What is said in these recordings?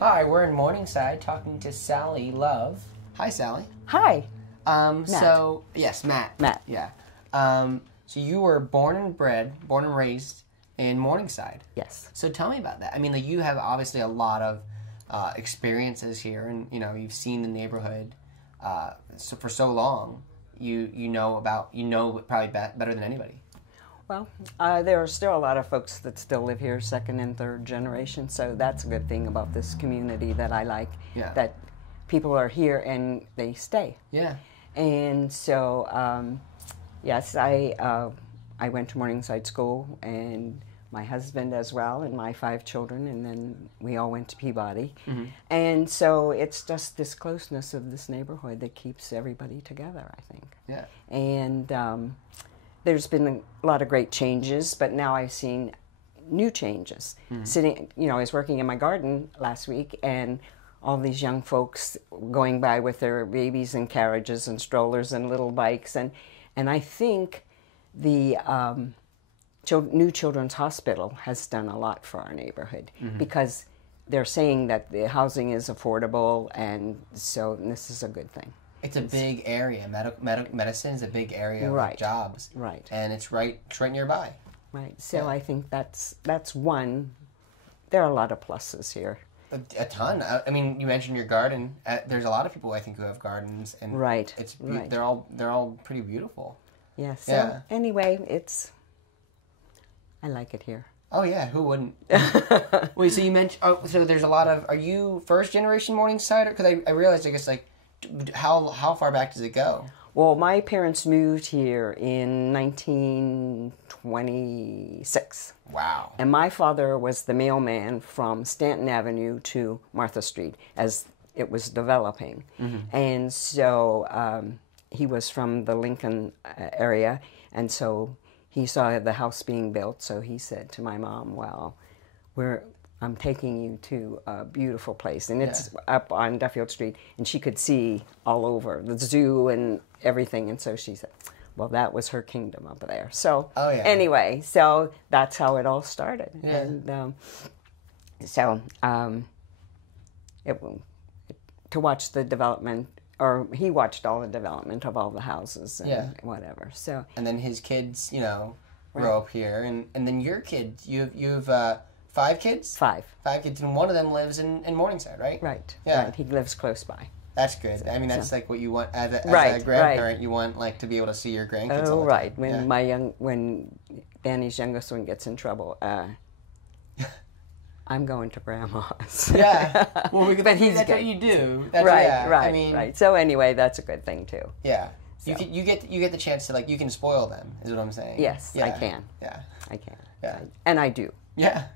Hi, we're in Morningside talking to Sally Love. Hi, Sally. Hi. Matt. So, yes, Matt. Matt. Yeah. So you were born and raised in Morningside. Yes. So tell me about that. I mean, like, you have obviously a lot of experiences here, and you've seen the neighborhood so for so long. You know probably better than anybody. Well, there are still a lot of folks that still live here, second and third generation, so that's a good thing about this community that I like, that people are here and they stay. Yeah. And so, yes, I went to Morningside School, and my husband as well, and my 5 children, and then we all went to Peabody. Mm-hmm. And so it's just this closeness of this neighborhood that keeps everybody together, I think. Yeah. And there's been a lot of great changes, but now I've seen new changes. Mm-hmm. I was working in my garden last week, and all these young folks going by with their babies and carriages and strollers and little bikes, and I think the new Children's Hospital has done a lot for our neighborhood, because they're saying that the housing is affordable, and so this is a good thing. It's a big area. Medicine is a big area of jobs. Right. And it's right nearby. Right. So I think that's one. There are a lot of pluses here. A ton. I mean, you mentioned your garden. There's a lot of people I think who have gardens, and they're all pretty beautiful. Yeah. So anyway, I like it here. Oh yeah, who wouldn't? Wait, so you mentioned. Oh, so there's a lot of. Are you first generation Morningsider? Because I realized, I guess, like, how far back does it go? Well, my parents moved here in 1926. Wow. And my father was the mailman from Stanton Avenue to Martha Street as it was developing. Mm-hmm. And so he was from the Lincoln area, and so he saw the house being built, so he said to my mom, well, I'm taking you to a beautiful place. And it's up on Duffield Street, and she could see all over, the zoo and everything. And so she said, well, that was her kingdom up there. So anyway, so that's how it all started. Yeah. And to watch the development, or he watched all the development of all the houses and whatever. So and then his kids, grow up here, and then your kids, you've 5 kids? 5. 5 kids, and one of them lives in Morningside, right? Right. Yeah. Right. He lives close by. That's good. I mean, that's like what you want as a grandparent. You want to be able to see your grandkids. Oh, all the right. time. When Danny's youngest one gets in trouble, I'm going to Grandma's. Yeah. Well, but that's what you do. That's, right. I mean, right. So anyway, that's a good thing too. Yeah. So. You get the chance to, you can spoil them. Is what I'm saying. Yes, I can. Yeah. I can. Yeah. And I do. Yeah.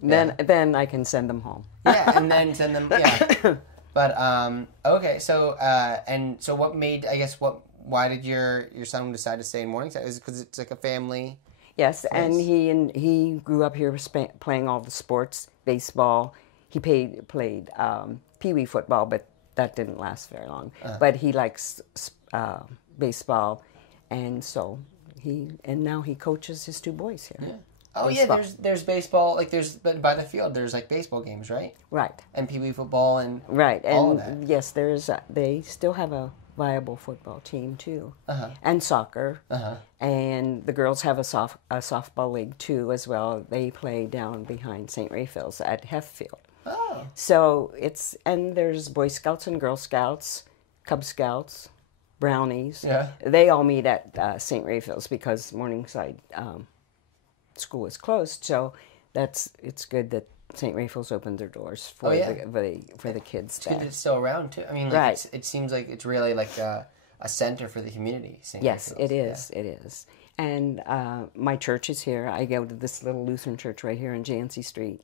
Then I can send them home. Yeah, and then send them. Yeah. But okay, so what made, why did your son decide to stay in Morningside? Is it because it's like a family? Yes, place? And he grew up here playing all the sports, baseball. He played pee-wee football, but that didn't last very long. But he likes baseball, and so now he coaches his 2 boys here. Yeah. Oh baseball. Yeah, there's baseball, but by the field there's baseball games, right? Right. And pee-wee football and all of that. Yes, they still have a viable football team too, and soccer, and the girls have a softball league too as well. They play down behind St. Raphael's at Hefffield. Oh. So there's Boy Scouts and Girl Scouts, Cub Scouts, Brownies. Yeah. They all meet at St. Raphael's because Morningside school is closed. So it's good that St. Raphael's opened their doors for the kids. It's good that it's still around too. I mean, it seems like it's really like a center for the community. St. Yes, Raphael's. it is. Yeah. It is. And my church is here. I go to this little Lutheran church right here on Jancy Street,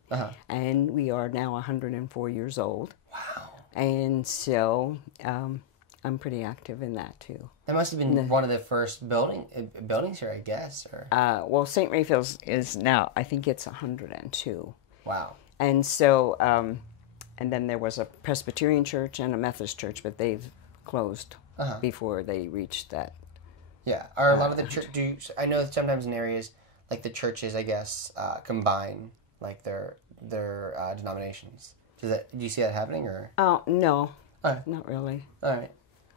and we are now 104 years old. Wow. And so I'm pretty active in that too. That must have been one of the first buildings here, I guess. Or well, St. Raphael's is now, I think it's 102. Wow. And so, and then there was a Presbyterian church and a Methodist church, but they've closed before they reached that. Yeah. Are a lot of the church? I know that sometimes in areas like the churches, I guess, combine their denominations Do you see that happening or? Oh no, Oh. not really. All right,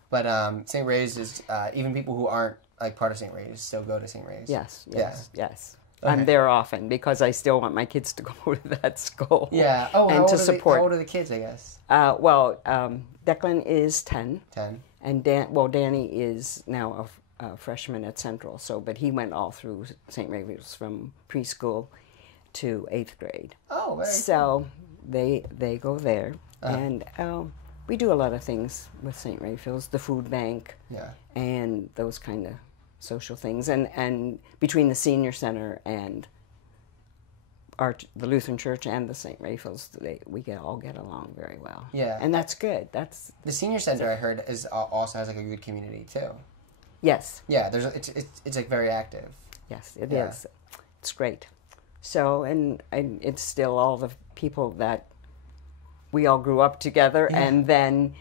but St. Ray's is even people who aren't like part of St. Ray's still go to St. Ray's. Yes. Okay. I'm there often because I still want my kids to go to that school. Yeah. Oh, and to support. How old are the kids? I guess. Declan is 10. 10. And Danny is now a freshman at Central. But he went all through St. Ray's from preschool to 8th grade. Oh, very So they go there, and we do a lot of things with St. Raphael's, the food bank, and those kind of social things, and between the senior center and the Lutheran Church and the St. Raphael's, we all get along very well. Yeah, and that's good. That's the senior center. I heard also has like a good community too. Yes. Yeah, it's like very active. Yes, it is. It's great. So and it's still all the people that we all grew up together, and then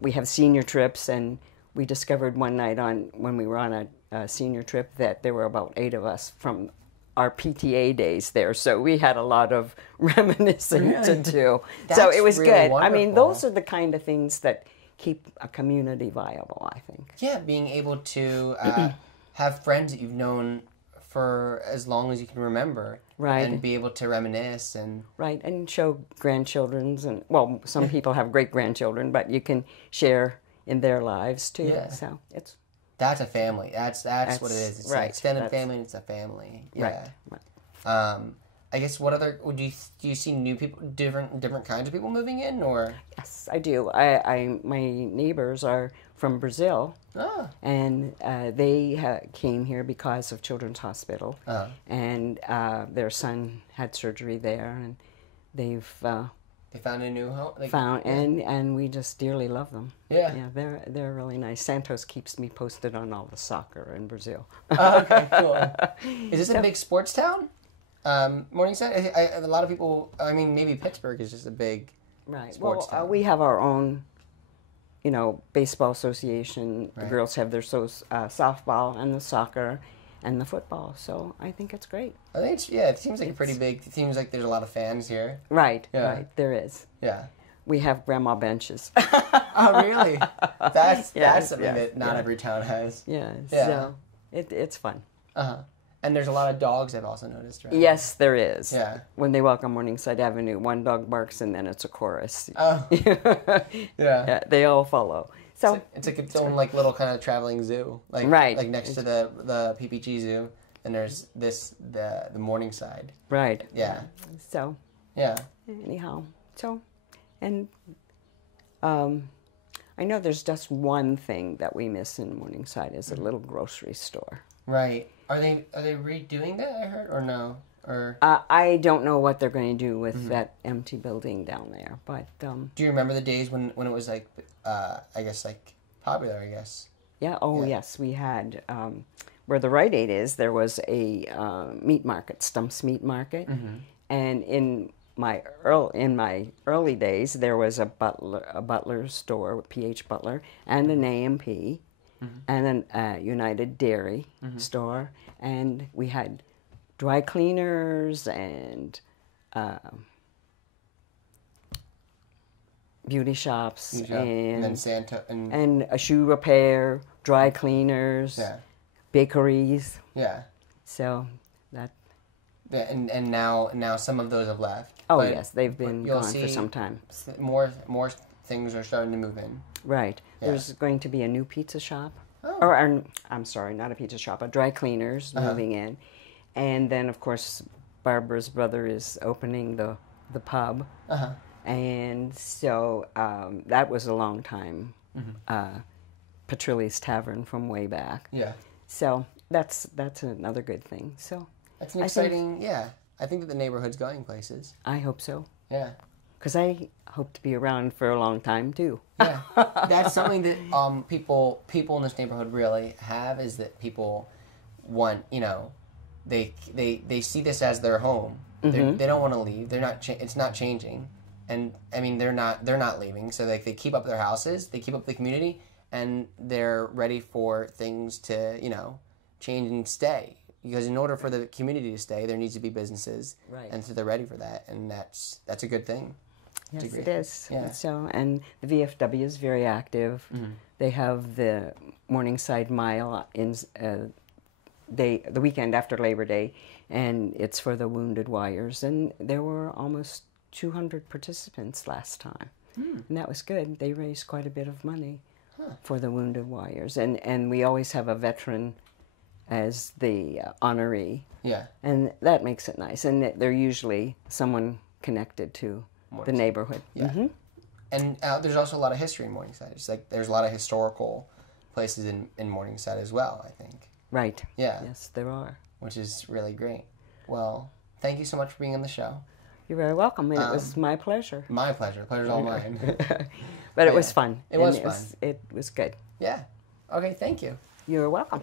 we have senior trips, and we discovered one night when we were on a senior trip that there were about 8 of us from our PTA days there, so we had a lot of reminiscing to do. So it was really good. Wonderful. I mean, those are the kind of things that keep a community viable, I think. Yeah, being able to have friends that you've known for as long as you can remember, right, and be able to reminisce and show grandchildren's, and well, some people have great grandchildren, but you can share in their lives too. Yeah. So that's a family. That's what it is. It's an extended family. It's a family. Yeah. Right. I guess what other do you see new people, different kinds of people moving in, or? Yes, I do. My neighbors are from Brazil, and they came here because of Children's Hospital, and their son had surgery there, and they found a new home. And we just dearly love them. Yeah, they're really nice. Santos keeps me posted on all the soccer in Brazil. Okay, cool. Is this a big sports town? Morningside. A lot of people. I mean, maybe Pittsburgh is just a big sports town. We have our own, baseball association. The girls have their softball and the soccer and the football. So I think it's great. I think it seems like pretty big. It seems like there's a lot of fans here. Right. There is. Yeah. We have grandma benches. Oh, really? That's something that not every town has. Yeah. So it's fun. And there's a lot of dogs, I've also noticed, right? Yes, there is. Yeah. When they walk on Morningside Avenue, one dog barks and then it's a chorus. Oh. Yeah. They all follow. So it's like its own like little kind of traveling zoo. Like next to the PPG zoo, and there's the Morningside. Right. Yeah. So. Yeah. Anyhow, and I know there's just one thing that we miss in Morningside is a little grocery store. Right. Are they redoing that, I heard, or no? Or I don't know what they're going to do with that empty building down there, but do you remember the days when it was like I guess like popular, I guess? Yeah. Oh, yeah. Yes, we had where the Rite Aid is, there was a meat market, Stump's Meat Market, and in my early days there was a butler store, PH Butler, and an A&P. And a United Dairy store, and we had dry cleaners and beauty shops and then Santa and a shoe repair, dry cleaners, bakeries. Yeah. So that. Yeah, and now some of those have left. Oh yes, they've been gone for some time. More things are starting to move in. Right. Yeah. There's going to be a new pizza shop. Or I'm sorry, not a pizza shop, a dry cleaners moving in. And then, of course, Barbara's brother is opening the pub. And so that was a long time. Petrilli's Tavern from way back. Yeah. So that's another good thing. So that's an exciting, I think that the neighborhood's going places. I hope so. Yeah. Because I hope to be around for a long time, too. Yeah. That's something that people in this neighborhood really have, is that people want, they see this as their home. They don't want to leave. They're not. It's not changing, and I mean they're not leaving. So they keep up their houses, they keep up the community, and they're ready for things to change and stay. Because in order for the community to stay, there needs to be businesses, and so they're ready for that, and that's a good thing. Yes, degree. it is. Yeah. So, and the VFW is very active. They have the Morningside Mile in the weekend after Labor Day, and it's for the wounded warriors. And there were almost 200 participants last time, and that was good. They raised quite a bit of money for the wounded warriors, and we always have a veteran as the honoree. Yeah. And that makes it nice. And they're usually someone connected to the neighborhood. Yeah. And there's also a lot of history in Morningside. It's like there's a lot of historical places in Morningside as well, I think. Right. Yeah. Yes, there are. Which is really great. Well, thank you so much for being on the show. You're very welcome. And it was my pleasure. My pleasure. The pleasure's all mine. But it was fun. It was fun. It was good. Yeah. Okay, thank you. You're welcome.